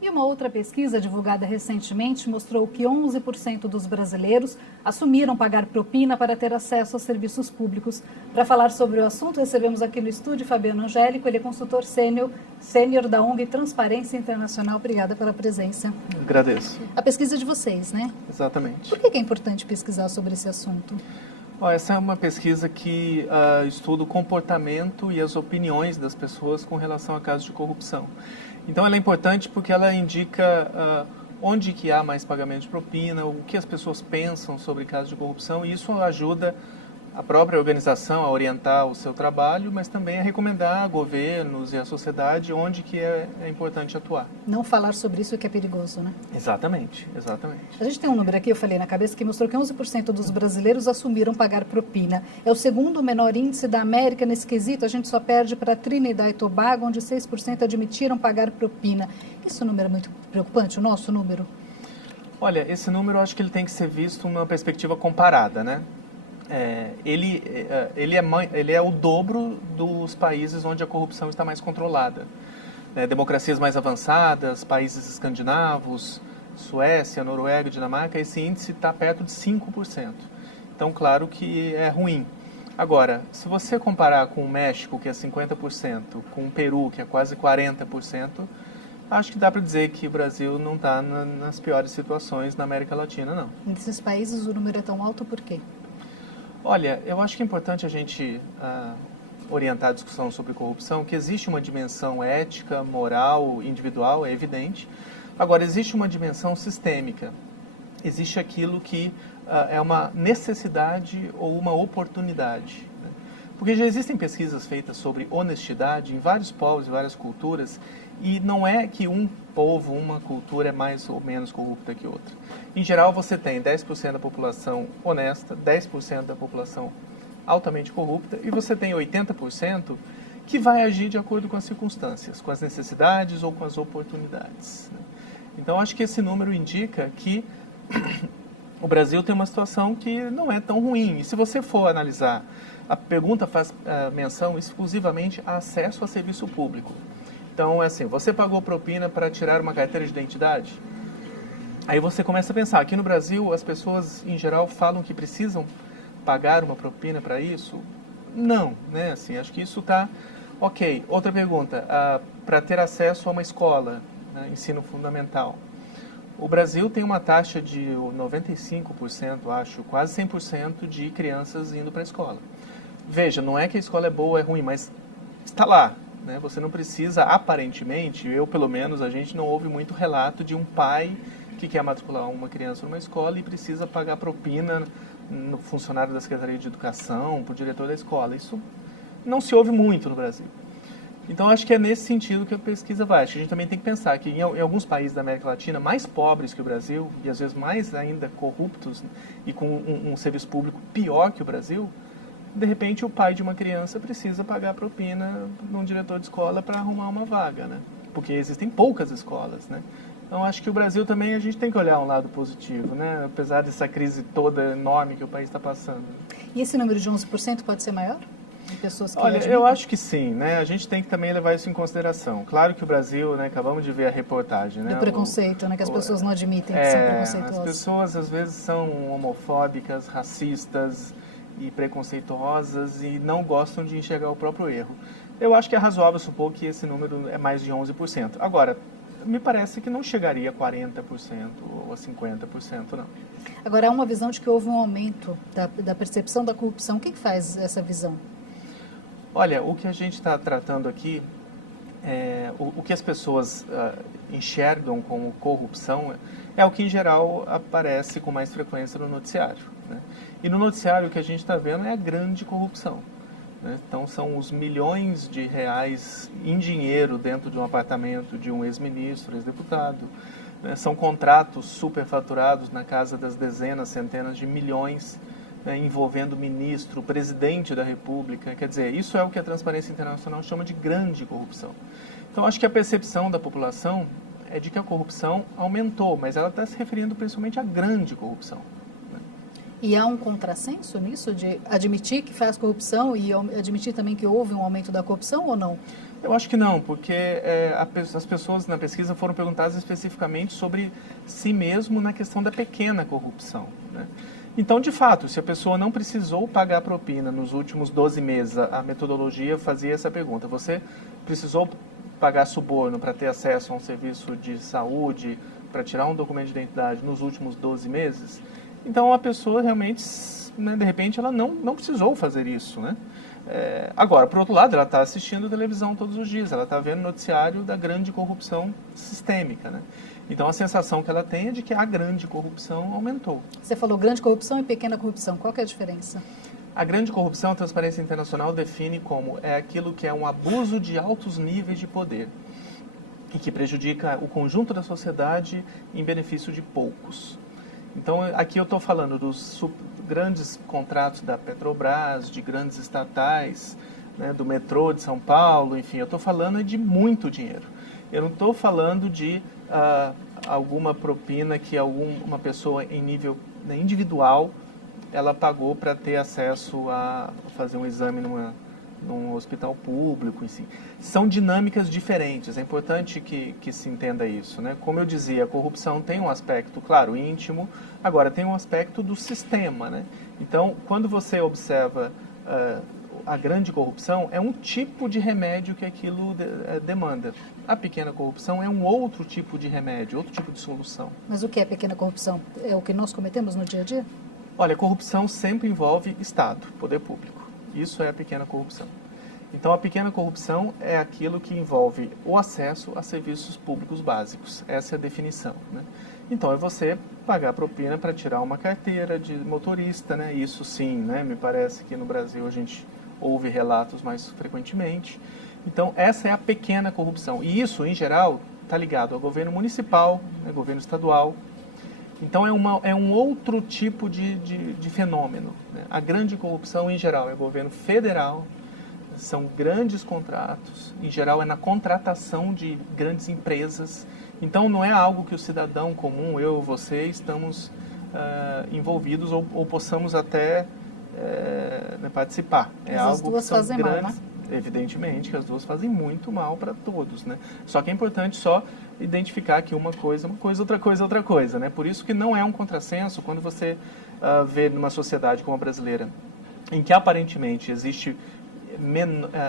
E uma outra pesquisa divulgada recentemente mostrou que 11% dos brasileiros assumiram pagar propina para ter acesso a serviços públicos. Para falar sobre o assunto, recebemos aqui no estúdio Fabiano Angélico, ele é consultor sênior da ONG Transparência Internacional. Obrigada pela presença. Agradeço. A pesquisa é de vocês, né? Exatamente. Por que é importante pesquisar sobre esse assunto? Essa é uma pesquisa que estuda o comportamento e as opiniões das pessoas com relação a casos de corrupção. Então ela é importante porque ela indica onde que há mais pagamento de propina, o que as pessoas pensam sobre casos de corrupção, e isso ajuda a própria organização a orientar o seu trabalho, mas também a recomendar a governos e a sociedade onde que é importante atuar. Não falar sobre isso que é perigoso, né? Exatamente, exatamente. A gente tem um número aqui, eu falei na cabeça, que mostrou que 11% dos brasileiros assumiram pagar propina. É o segundo menor índice da América nesse quesito. A gente só perde para Trinidad e Tobago, onde 6% admitiram pagar propina. Esse número é muito preocupante, o nosso número? Olha, esse número eu acho que ele tem que ser visto numa perspectiva comparada, né? Ele é o dobro dos países onde a corrupção está mais controlada. Democracias mais avançadas, países escandinavos, Suécia, Noruega, Dinamarca, esse índice está perto de 5%. Então, claro que é ruim. Agora, se você comparar com o México, que é 50%, com o Peru, que é quase 40%, acho que dá para dizer que o Brasil não está nas piores situações na América Latina, não. Nesses países o número é tão alto por quê? Olha, eu acho que é importante a gente orientar a discussão sobre corrupção, que existe uma dimensão ética, moral, individual, é evidente. Agora, existe uma dimensão sistêmica. Existe aquilo que é uma necessidade ou uma oportunidade. Né? Porque já existem pesquisas feitas sobre honestidade em vários povos e várias culturas, e não é que um povo, uma cultura é mais ou menos corrupta que outra. Em geral, você tem 10% da população honesta, 10% da população altamente corrupta, e você tem 80% que vai agir de acordo com as circunstâncias, com as necessidades ou com as oportunidades. Né? Então, acho que esse número indica que o Brasil tem uma situação que não é tão ruim. E se você for analisar, a pergunta faz menção exclusivamente a acesso a serviço público. Então, é assim, você pagou propina para tirar uma carteira de identidade? Aí você começa a pensar, aqui no Brasil as pessoas em geral falam que precisam pagar uma propina para isso? Não, né? Assim, acho que isso está ok. Outra pergunta, para ter acesso a uma escola, né, ensino fundamental. O Brasil tem uma taxa de 95%, acho, quase 100% de crianças indo para a escola. Veja, não é que a escola é boa ou é ruim, mas está lá. Né? Você não precisa, aparentemente, eu pelo menos, a gente não ouve muito relato de um pai que quer matricular uma criança numa escola e precisa pagar propina no funcionário da Secretaria de Educação, para o diretor da escola. Isso não se ouve muito no Brasil. Então, acho que é nesse sentido que a pesquisa vai. Acho que a gente também tem que pensar que em alguns países da América Latina, mais pobres que o Brasil, e às vezes mais ainda corruptos, e com um serviço público pior que o Brasil, de repente o pai de uma criança precisa pagar propina num diretor de escola para arrumar uma vaga, né? Porque existem poucas escolas, né? Então, acho que o Brasil também, a gente tem que olhar um lado positivo, né? Apesar dessa crise toda enorme que o país está passando. E esse número de 11% pode ser maior? De pessoas que Olha, admitem? eu acho que sim, né? A gente tem que também levar isso em consideração. Claro que o Brasil, né? Acabamos de ver a reportagem, né? Do preconceito, né? Que as pessoas não admitem que são preconceituosas. As pessoas, às vezes, são homofóbicas, racistas e preconceituosas e não gostam de enxergar o próprio erro. Eu acho que é razoável supor que esse número é mais de 11%. Agora, me parece que não chegaria a 40% ou a 50%, não. Agora, há uma visão de que houve um aumento da percepção da corrupção. O que faz essa visão? Olha, o que a gente está tratando aqui, o que as pessoas enxergam como corrupção é o que, em geral, aparece com mais frequência no noticiário. Né? E no noticiário o que a gente está vendo é a grande corrupção. Né? Então, são os milhões de reais em dinheiro dentro de um apartamento de um ex-ministro, ex-deputado. Né? São contratos superfaturados na casa das dezenas, centenas de milhões, né? Envolvendo ministro, presidente da República. Quer dizer, isso é o que a Transparência Internacional chama de grande corrupção. Então, acho que a percepção da população é de que a corrupção aumentou, mas ela está se referindo principalmente à grande corrupção. E há um contrassenso nisso, de admitir que faz corrupção e admitir também que houve um aumento da corrupção ou não? Eu acho que não, porque as pessoas na pesquisa foram perguntadas especificamente sobre si mesmo na questão da pequena corrupção, né? Então, de fato, se a pessoa não precisou pagar propina nos últimos 12 meses, a metodologia fazia essa pergunta: você precisou pagar suborno para ter acesso a um serviço de saúde, para tirar um documento de identidade nos últimos 12 meses? Então, a pessoa realmente, né, de repente, ela não precisou fazer isso, né? Agora, por outro lado, ela está assistindo televisão todos os dias, ela está vendo noticiário da grande corrupção sistêmica, né? Então, a sensação que ela tem é de que a grande corrupção aumentou. Você falou grande corrupção e pequena corrupção. Qual que é a diferença? A grande corrupção, a Transparência Internacional define como aquilo que é um abuso de altos níveis de poder e que prejudica o conjunto da sociedade em benefício de poucos. Então, aqui eu estou falando dos grandes contratos da Petrobras, de grandes estatais, né, do metrô de São Paulo, enfim, eu estou falando de muito dinheiro. Eu não estou falando de alguma propina que uma pessoa em nível, né, individual, ela pagou para ter acesso a fazer um exame num hospital público, em si. São dinâmicas diferentes, é importante que se entenda isso, né? Como eu dizia, a corrupção tem um aspecto, claro, íntimo, agora tem um aspecto do sistema, né? Então, quando você observa a grande corrupção, é um tipo de remédio que aquilo demanda. A pequena corrupção é um outro tipo de remédio, outro tipo de solução. Mas o que é pequena corrupção? É o que nós cometemos no dia a dia? Olha, corrupção sempre envolve Estado, poder público. Isso é a pequena corrupção. Então, a pequena corrupção é aquilo que envolve o acesso a serviços públicos básicos. Essa é a definição, né? Então, é você pagar propina para tirar uma carteira de motorista, né? Isso sim, né? Me parece que no Brasil a gente ouve relatos mais frequentemente. Então, essa é a pequena corrupção. E isso, em geral, está ligado ao governo municipal, né? Governo estadual. Então, é um outro tipo de fenômeno, né? A grande corrupção, em geral, é governo federal, são grandes contratos, em geral é na contratação de grandes empresas. Então, não é algo que o cidadão comum, eu ou você, estamos envolvidos ou possamos até né, participar. Mas as duas fazem mal, né? Evidentemente que as duas fazem muito mal para todos, né? Só que é importante só identificar que uma coisa, outra coisa, outra coisa, né? Por isso que não é um contrassenso quando você vê numa sociedade como a brasileira, em que aparentemente existe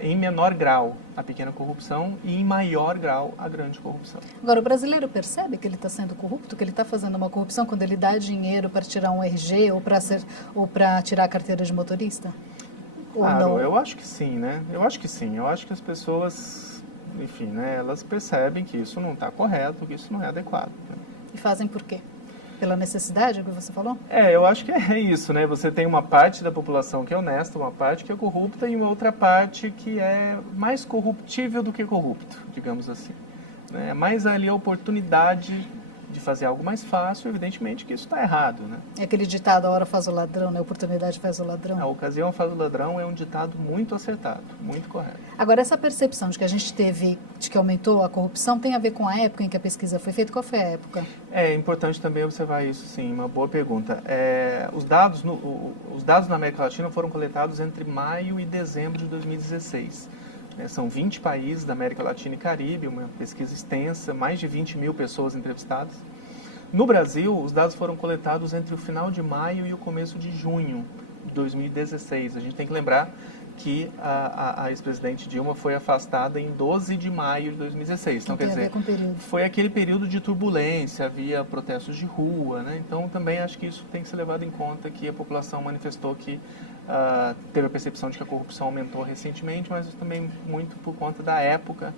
em menor grau a pequena corrupção e em maior grau a grande corrupção. Agora, o brasileiro percebe que ele está sendo corrupto, que ele está fazendo uma corrupção quando ele dá dinheiro para tirar um RG ou para tirar a carteira de motorista? Claro, eu acho que sim, né? Eu acho que sim. Eu acho que as pessoas, enfim, né, elas percebem que isso não está correto, que isso não é adequado, né? E fazem por quê? Pela necessidade que você falou? Eu acho que é isso, né? Você tem uma parte da população que é honesta, uma parte que é corrupta e uma outra parte que é mais corruptível do que corrupto, digamos assim, né? É mais ali a oportunidade de fazer algo mais fácil, evidentemente que isso está errado, né? É aquele ditado, a hora faz o ladrão, né? A oportunidade faz o ladrão. A ocasião faz o ladrão é um ditado muito acertado, muito correto. Agora, essa percepção de que a gente teve, de que aumentou a corrupção, tem a ver com a época em que a pesquisa foi feita? Qual foi a época? É importante também observar isso, sim, uma boa pergunta. Os dados na América Latina foram coletados entre maio e dezembro de 2016. São 20 países da América Latina e Caribe, uma pesquisa extensa, mais de 20 mil pessoas entrevistadas. No Brasil, os dados foram coletados entre o final de maio e o começo de junho de 2016. A gente tem que lembrar que a ex-presidente Dilma foi afastada em 12 de maio de 2016. Então, quer dizer, foi aquele período de turbulência, havia protestos de rua, né? Então, também acho que isso tem que ser levado em conta, que a população manifestou que teve a percepção de que a corrupção aumentou recentemente, mas também muito por conta da época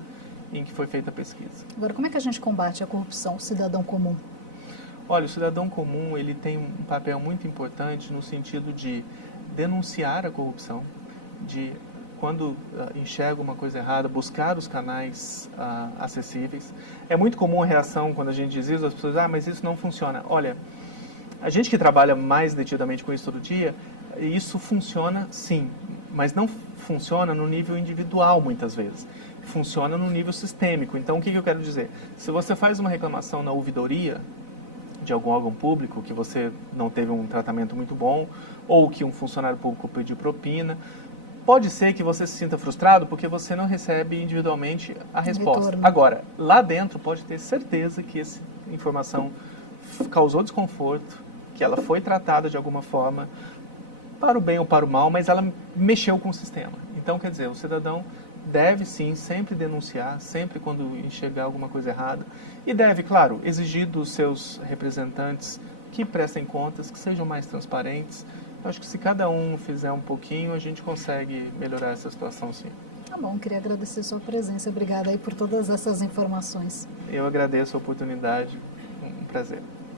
em que foi feita a pesquisa. Agora, como é que a gente combate a corrupção, o cidadão comum? Olha, o cidadão comum, ele tem um papel muito importante no sentido de denunciar a corrupção, de, quando enxerga uma coisa errada, buscar os canais acessíveis. É muito comum a reação quando a gente diz isso, as pessoas dizem, mas isso não funciona. Olha, a gente que trabalha mais detidamente com isso todo dia, isso funciona sim, mas não funciona no nível individual muitas vezes. Funciona no nível sistêmico. Então, o que eu quero dizer? Se você faz uma reclamação na ouvidoria de algum órgão público, que você não teve um tratamento muito bom, ou que um funcionário público pediu propina, Pode ser que você se sinta frustrado porque você não recebe individualmente a resposta. Retorno. Agora, lá dentro pode ter certeza que essa informação causou desconforto, que ela foi tratada de alguma forma, para o bem ou para o mal, mas ela mexeu com o sistema. Então, quer dizer, o cidadão deve sim sempre denunciar, sempre quando enxergar alguma coisa errada, e deve, claro, exigir dos seus representantes que prestem contas, que sejam mais transparentes. Eu acho que se cada um fizer um pouquinho, a gente consegue melhorar essa situação, sim. Tá bom, queria agradecer sua presença. Obrigada aí por todas essas informações. Eu agradeço a oportunidade, um prazer.